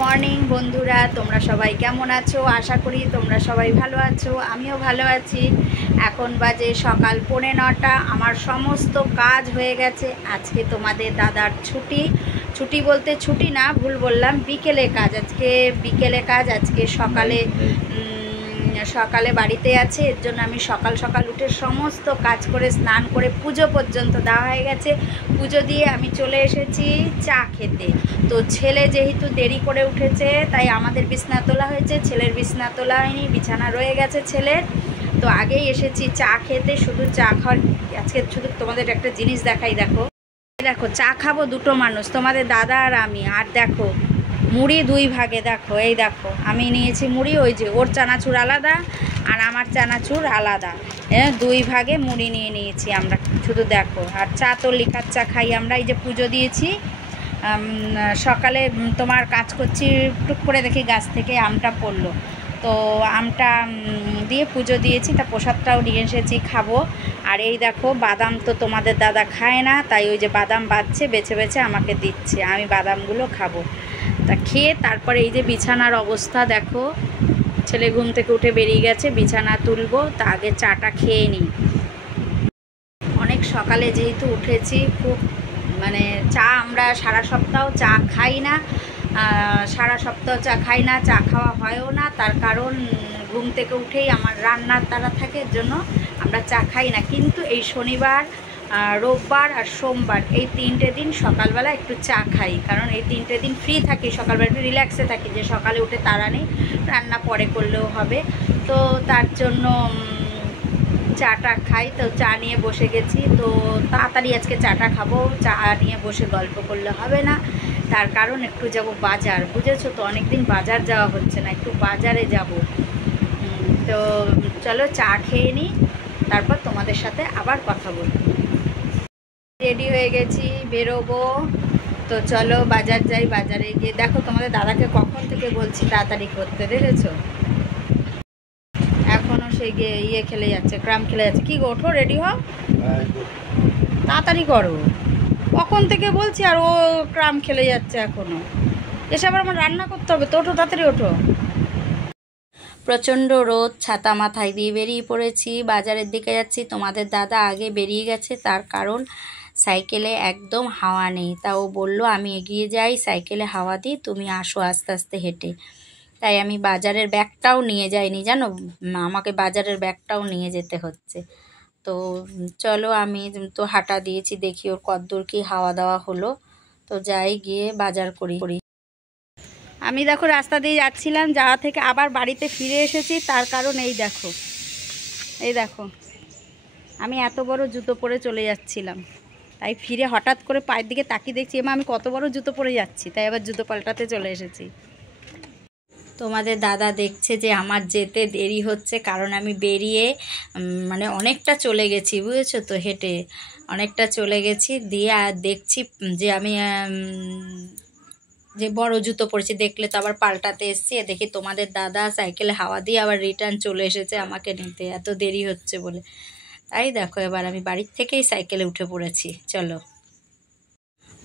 Morning বন্ধুরা, তোমরা সবাই কেমন আছো? আশা করি তোমরা সবাই ভালো আছো। আমিও ভালো আছি। এখন বাজে সকাল 9:45। আমার সমস্ত কাজ হয়ে গেছে। আজকে তোমাদের দাদার ছুটি। ছুটি বলতে ছুটি না, ভুল বললাম, বিকেলে কাজ। আজকে বিকেলে কাজ, আজকে সকালে বাড়িতে আছে। এর জন্য আমি সকাল সকাল উঠে সমস্ত কাজ করে স্নান করে পুজো পর্যন্ত দেওয়া হয়ে গেছে। পুজো দিয়ে আমি চলে এসেছি চা খেতে। তো ছেলে যেহেতু দেরি করে উঠেছে তাই আমাদের বিছনা তোলা হয়েছে, ছেলের বিছনা তোলা হয়নি, বিছানা রয়ে গেছে ছেলের। তো আগেই এসেছি চা খেতে, শুধু চা খাওয়ার। আজকে শুধু তোমাদের একটা জিনিস দেখাই, দেখো দেখো চা খাবো দুটো মানুষ, তোমাদের দাদা আর আমি। আর দেখো মুড়ি দুই ভাগে, দেখো এই দেখো আমি নিয়েছি মুড়ি, ওই যে ওর চানাচুর আলাদা আর আমার চানাচুর আলাদা, দুই ভাগে মুড়ি নিয়ে নিয়েছি আমরা। শুধু দেখো, আর চা তো লিকার চা খাই আমরা। এই যে পুজো দিয়েছি সকালে, তোমার কাজ করছি, টুক করে দেখি গাছ থেকে আমটা পড়লো, তো আমটা দিয়ে পুজো দিয়েছি। তা প্রসাদটাও নিয়ে এসেছি, খাবো। আর এই দেখো বাদাম তো তোমাদের দাদা খায় না, তাই ওই যে বাদাম বাচ্ছে, বেছে বেছে আমাকে দিচ্ছে, আমি বাদামগুলো খাবো। তা খেয়ে তারপরে এই যে বিছানার অবস্থা দেখো, ছেলে ঘুম থেকে উঠে বেরিয়ে গেছে, বিছানা তুলবো। তা আগে চাটা খেয়ে নিই। অনেক সকালে যেহেতু উঠেছি, খুব মানে চা আমরা সারা সপ্তাহ চা খাই না, সারা সপ্তাহ চা খাই না, চা খাওয়া হয়ও না। তার কারণ ঘুম থেকে উঠেই আমার রান্নার তাড়া থাকে, এর জন্য আমরা চা খাই না। কিন্তু এই শনিবার, রোববার আর সোমবার, এই 3টে দিন সকালবেলা একটু চা খাই, কারণ এই 3টে দিন ফ্রি থাকি, সকালবেলা একটু রিল্যাক্সে থাকি, যে সকালে উঠে তাড়া নেই, রান্না পরে করলেও হবে। তো তার জন্য চাটা খাই। তো চা নিয়ে বসে গেছি, তো তাড়াতাড়ি আজকে চাটা খাবো, চা নিয়ে বসে গল্প করলে হবে না। তার কারণ একটু যাব বাজার, বুঝেছো তো, অনেক দিন বাজার যাওয়া হচ্ছে না, একটু বাজারে যাব। তো চলো চা খেয়ে নিই, তারপর তোমাদের সাথে আবার কথা বলবো। রেডি হয়ে গেছি, বেরোবো। তো চলো বাজার যাই। বাজারে গিয়ে দেখো তোমাদের দাদাকে কখন থেকে বলছি তাড়াতাড়ি করতে, দেখেছো এখনও সেই ইয়ে খেলে যাচ্ছে, ক্রাম খেলে যাচ্ছে। কি গো, ওঠো, রেডি হও, তাড়াতাড়ি করো। কখন থেকে বলছি আর ও ক্রাম খেলে যাচ্ছে এখনও। এসে আবার আমার রান্না করতে হবে, তো ওঠো, তাড়াতাড়ি ওঠো। প্রচণ্ড রোদ, ছাতা মাথায় দিয়ে বেরিয়ে পড়েছি, বাজারের দিকে যাচ্ছি। তোমাদের দাদা আগে বেরিয়ে গেছে, তার কারণ সাইকেলে একদম হাওয়া নেই। তাও বলল আমি এগিয়ে যাই, সাইকেলে হাওয়া দিই, তুমি আসো আস্তে আস্তে হেঁটে। তাই আমি বাজারের ব্যাগটাও নিয়ে যাইনি, জানো, আমাকে বাজারের ব্যাগটাও নিয়ে যেতে হচ্ছে। তো চলো, আমি তো হাঁটা দিয়েছি, দেখি ওর কতদূর কি হাওয়া দাওয়া হলো। তো যাই, গিয়ে বাজার করি। আমি দেখো রাস্তা দিয়ে যাচ্ছিলাম, যাওয়া থেকে আবার বাড়িতে ফিরে এসেছি। তার কারণ এই দেখো, এই দেখো আমি এত বড় জুতো পরে চলে যাচ্ছিলাম, তাই ফিরে হঠাৎ করে পায়ের দিকে তাকিয়ে দেখছি এমা আমি কত বড় জুতো পরে যাচ্ছি, তাই আবার জুতো পাল্টাতে চলে এসেছি। তোমাদের দাদা দেখছে যে আমার যেতে দেরি হচ্ছে, কারণ আমি বেরিয়ে মানে অনেকটা চলে গেছি, বুঝেছো তো, হেঁটে অনেকটা চলে গেছি। দিয়ে আর দেখছি যে আমি যে বড় জুতো পরেছি, দেখলে তো আবার পাল্টাতে এসছি। দেখি তোমাদের দাদা সাইকেলে হাওয়া দিয়ে আবার রিটার্ন চলে এসেছে আমাকে নিতে, এত দেরি হচ্ছে বলে। তাই দেখো এবার আমি বাড়ির থেকেই সাইকেলে উঠে পড়েছি। চলো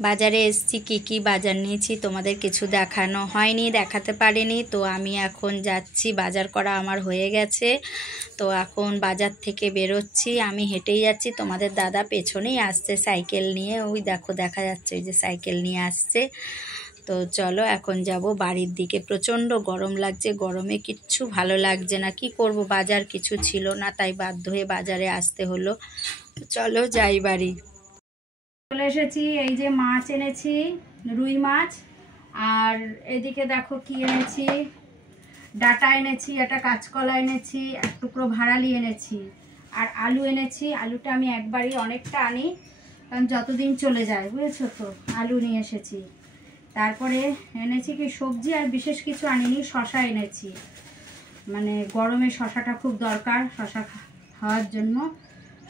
বাজারে এসছি, কি বাজার নিয়েছি তোমাদের কিছু দেখানো হয়নি, দেখাতে পারিনি। তো আমি এখন যাচ্ছি, বাজার করা আমার হয়ে গেছে। তো এখন বাজার থেকে বেরোচ্ছি, আমি হেঁটেই যাচ্ছি, তোমাদের দাদা পেছনেই আসছে সাইকেল নিয়ে, ওই দেখো দেখা যাচ্ছে ওই যে সাইকেল নিয়ে আসছে। তো চলো এখন যাব বাড়ির দিকে। প্রচণ্ড গরম লাগছে, গরমে কিচ্ছু ভালো লাগছে না, কি করব, বাজার কিছু ছিল না, তাই বাধ্য হয়ে বাজারে আসতে হলো। চলো যাই বাড়ি। চলে এসেছি, এই যে মাছ এনেছি, রুই মাছ। আর এদিকে দেখো কি এনেছি, ডাটা এনেছি, একটা কাঁচকলা এনেছি, এক টুকরো ভাড়ালি এনেছি, আর আলু এনেছি। আলুটা আমি একবারই অনেকটা আনি, কারণ যতদিন চলে যায়, বুঝেছো তো, আলু নিয়ে এসেছি। তারপরে এনেছি কি সবজি, আর বিশেষ কিছু আনিনি, শশা এনেছি, মানে গরমে শশাটা খুব দরকার, শশা খাওয়ার জন্য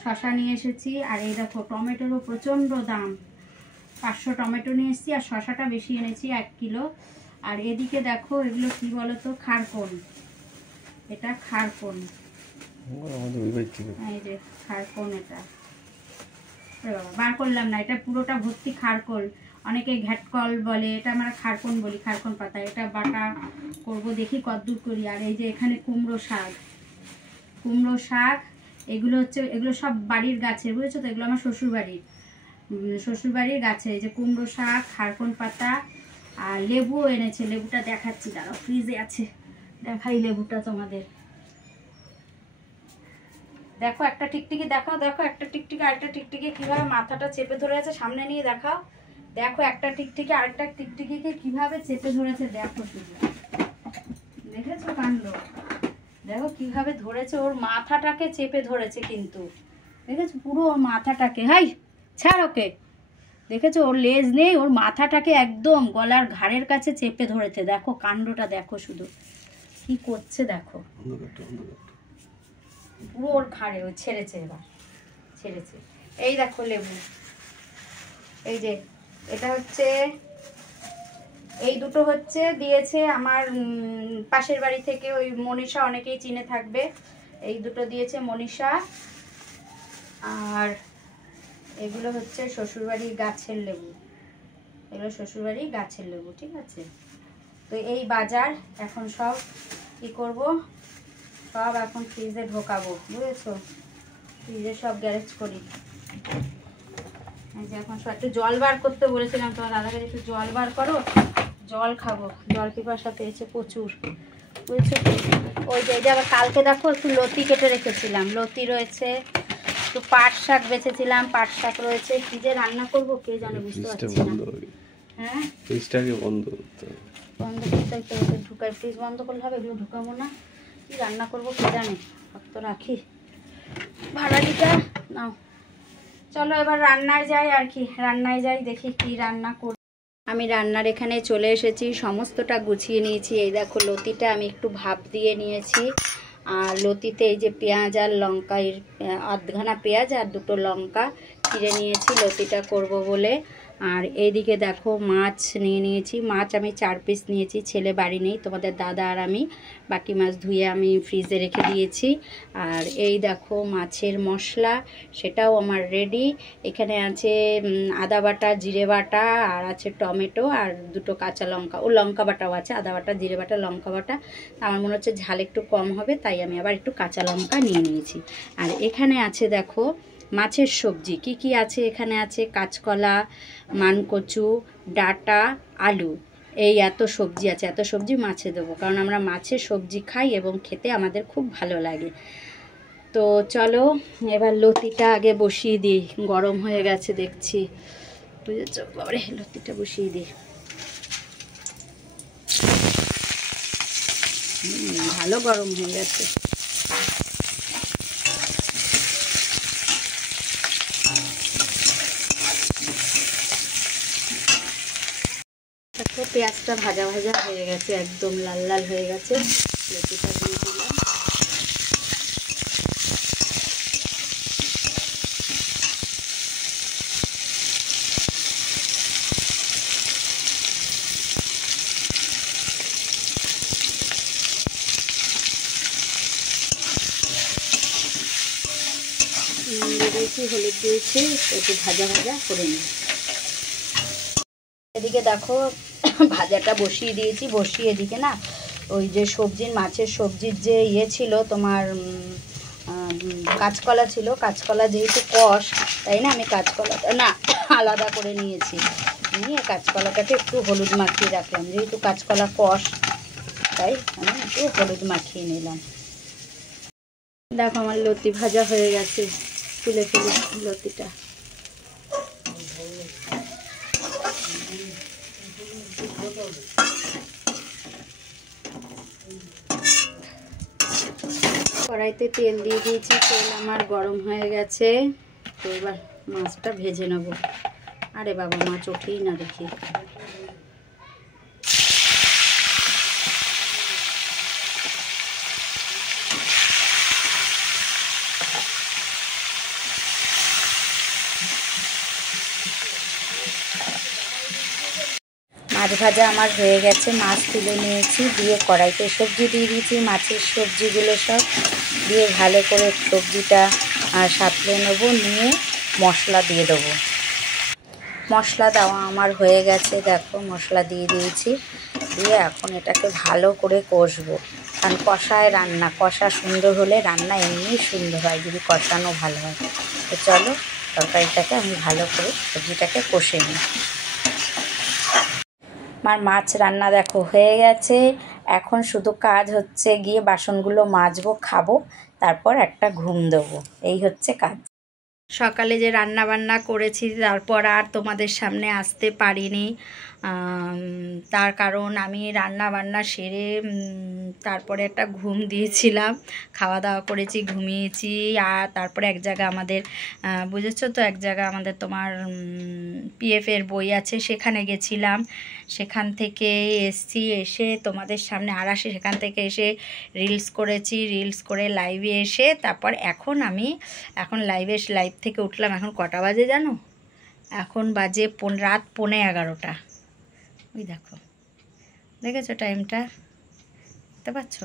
শশা নিয়ে এসেছি। আর এই দেখো টমেটোরও প্রচণ্ড দাম, 500 টমেটো নিয়ে এসেছি, আর শশাটা বেশি এনেছি 1 কিলো। আর এদিকে দেখো এগুলো কি বলো তো, খারকন, এটা খারকন, এই যে খারকন, এটা বার করলাম না, এটা পুরোটা ভর্তি খারকোল। অনেকে ঘ্যাটকল বলে, এটা আমরা খারকন বলি, খারকন পাতা। এটা বাটা করব, দেখি কতদূর করি। আর এই যে এখানে কুমড়ো শাক, কুমড়ো শাক এগুলো হচ্ছে, এগুলো সব বাড়ির গাছের, বুঝেছো তো? এগুলো আমার শ্বশুরবাড়ির গাছে। এই যে কুমড়ো শাক, খারকন পাতা, আর লেবুও এনেছে। লেবুটা দেখাচ্ছি, দাঁড়াও, ফ্রিজে আছে, দেখাই লেবুটা তোমাদের। দেখো একটা টিকটিকি, দেখাও, দেখো একটা টিকটিকি আরেকটা টিকটিকি কিভাবে মাথাটা চেপে ধরে আছে, সামনে নিয়ে দেখাও। দেখো একটা টিকটিকি আরেকটা টিকটিকিকে কিভাবে চেপে ধরেছে, দেখো শুধু, দেখেছো কাণ্ড? দেখো কিভাবে ধরেছে, ওর মাথাটাকে চেপে ধরেছে কিন্তু, দেখেছো পুরো ওর মাথাটাকে। হাই ছাড় ওকে, দেখেছো ওর লেজ নেই, ওর মাথাটাকে একদম গলার ঘাড়ের কাছে চেপে ধরেছে। দেখো কাণ্ডটা, দেখো শুধু কি করছে, দেখো পুরো ওর ঘাড়ে। ও ছেড়েছে, এবার ছেড়েছে। এই দেখো লেবু, এই যে এটা হচ্ছে, এই দুটো হচ্ছে দিয়েছে আমার পাশের বাড়ি থেকে, ওই মনীষা, অনেকেই চিনে থাকবে। এই দুটো দিয়েছে মনীষা। আর এগুলো হচ্ছে শ্বশুরবাড়ির গাছের লেবু, এগুলো শ্বশুরবাড়ির গাছের লেবু, ঠিক আছে? তো এই বাজার এখন সব কি করব, সব এখন ফ্রিজে ঢোকাবো, বুঝেছো? ফ্রিজে সব গ্যারেজ করি। এই যে এখন সব, একটু জল বার করতে বলেছিলাম তোমার দাদাকে, একটু জল বার করো, জল খাবো, জল পিপাসা পেয়েছে প্রচুর, বুঝেছো? ওই যে আবার কালকে দেখো একটু লতি কেটে রেখেছিলাম, লতি রয়েছে, একটু পাট শাক বেছেছিলাম, পাট শাক রয়েছে। কি যে রান্না করবো কে জানে, বুঝতে পারছি না। হ্যাঁ, ফ্রিজটাকে বন্ধ করতে হবে, বন্ধ করতে হবে, ঢুকাই, ফ্রিজ বন্ধ করলে হবে? এগুলো ঢুকাবো না, কি রান্না করবো কে জানে, তো রাখি ভাড়াটিটা নাও। চলো এবার রান্নায় যাই, আর কি রান্নায় যাই, দেখি কি রান্না করি। আমি রান্নার এখানে চলে এসেছি, সমস্তটা গুছিয়ে নিয়েছি। এই দেখো লতিটা আমি একটু ভাপ দিয়ে নিয়েছি, আর লতিতে এই যে পেঁয়াজ আর লঙ্কা, আধখানা পেঁয়াজ আর দুটো লঙ্কা চিড়ে নিয়েছি লতিটা করব বলে। আর এইদিকে দেখো মাছ নিয়ে নিয়েছি, মাছ আমি 4 পিস নিয়েছি, ছেলে বাড়ি নেই, তোমাদের দাদা আর আমি, বাকি মাছ ধুয়ে আমি ফ্রিজে রেখে দিয়েছি। আর এই দেখো মাছের মশলা, সেটাও আমার রেডি। এখানে আছে আদা বাটা, জিরে বাটা, আর আছে টমেটো, আর দুটো কাঁচা লঙ্কা, ও লঙ্কা বাটাও আছে, আদা বাটা, জিরে বাটা, লঙ্কা বাটা। আমার মনে হচ্ছে ঝাল একটু কম হবে, তাই আমি আবার একটু কাঁচা লঙ্কা নিয়ে নিয়েছি। আর এখানে আছে দেখো মাছের সবজি, কি কি আছে এখানে, আছে কাঁচকলা, মানকচু, ডাঁটা, আলু, এই এত সবজি আছে। এত সবজি মাছে দেবো, কারণ আমরা মাছের সবজি খাই এবং খেতে আমাদের খুব ভালো লাগে। তো চলো এবার লতিটা আগে বসিয়ে দিই, গরম হয়ে গেছে দেখছি, বুঝেছো? বাবারে, লতিটা বসিয়ে দিই, ভালো গরম হয়ে গেছে। দেখো পেঁয়াজটা ভাজা ভাজা হয়ে গেছে, একদম লাল লাল হয়ে গেছে। লতিটা দিয়ে দিলাম। দিয়েছি, হলুদ দিয়েছি, একটু ভাজা ভাজা করে নিই। এদিকে দেখো ভাজাটা বসিয়ে দিয়েছি, বসিয়ে এদিকে না ওই যে সবজির, মাছের সবজির যে ইয়ে ছিল তোমার, কাঁচকলা ছিল, কাঁচকলা যেহেতু কষ, তাই না আমি কাঁচকলাটা না আলাদা করে নিয়েছি, নিয়ে কাঁচকলাটাকে একটু হলুদ মাখিয়ে রাখলাম, যেহেতু কাঁচকলা কষ, তাই আমি একটু হলুদ মাখিয়ে নিলাম। দেখো আমার লতি ভাজা হয়ে গেছে, তুলে ফেলি লতিটা। কড়াইতে তেল দিয়ে দিয়েছি, তেল আমার গরম হয়ে গেছে। তো এবার মাছটা ভেজে নেব। আরে বাবা, মাছ ওঠেই না দেখি। মাছ ভাজা আমার হয়ে গেছে, মাছ তুলে নিয়েছি, দিয়ে কড়াইতে সবজি দিয়ে দিয়েছি, মাছের সবজিগুলো সব দিয়ে ভালো করে সবজিটা সাঁতলে নেবো, নিয়ে মশলা দিয়ে দেবো। মশলা দেওয়া আমার হয়ে গেছে, দেখো মশলা দিয়ে দিয়েছি, দিয়ে এখন এটাকে ভালো করে কষবো। কারণ কষায় রান্না, কষা সুন্দর হলে রান্না এমনি সুন্দর হয় যদি কষানো ভালো হয়। তো চলো তরকারিটাকে আমি ভালো করে সবজিটাকে কষে নিই। আমার মাছ রান্না দেখো হয়ে গেছে, এখন শুধু কাজ হচ্ছে গিয়ে বাসনগুলো মাজবো, খাবো, তারপর একটা ঘুম দেবো, এই হচ্ছে কাজ। সকালে যে রান্না বান্না করেছি তারপর আর তোমাদের সামনে আসতে পারিনি, তার কারণ আমি রান্না বান্না সেরে তারপরে একটা ঘুম দিয়েছিলাম, খাওয়া দাওয়া করেছি, ঘুমিয়েছি। আর তারপরে এক জায়গা আমাদের বুঝেছো তো, এক জায়গা আমাদের তোমার পিএফের বই আছে, সেখানে গেছিলাম, সেখান থেকে এসছি, এসে তোমাদের সামনে আর আসি, সেখান থেকে এসে রিলস করেছি, রিলস করে লাইভে এসে তারপর এখন লাইভ থেকে উঠলাম। এখন কটা বাজে জানো? এখন বাজে রাত 11:15। ওই দেখো, দেখেছো টাইমটা, দেখতে পাচ্ছ?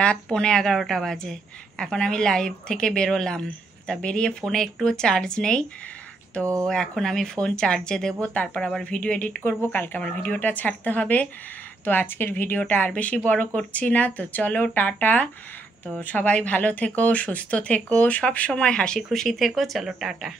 রাত 11:15 বাজে। এখন আমি লাইভ থেকে বেরোলাম, তা বেরিয়ে ফোনে একটুও চার্জ নেই, তো এখন আমি ফোন চার্জে দেব, তারপর আবার ভিডিও এডিট করব, কালকে আমার ভিডিওটা ছাড়তে হবে। তো আজকের ভিডিওটা আর বেশি বড় করছি না, তো চলো টাটা। তো সবাই ভালো থেকো, সুস্থ থেকো, সব সময় হাসি খুশি থেকো, চলো টাটা।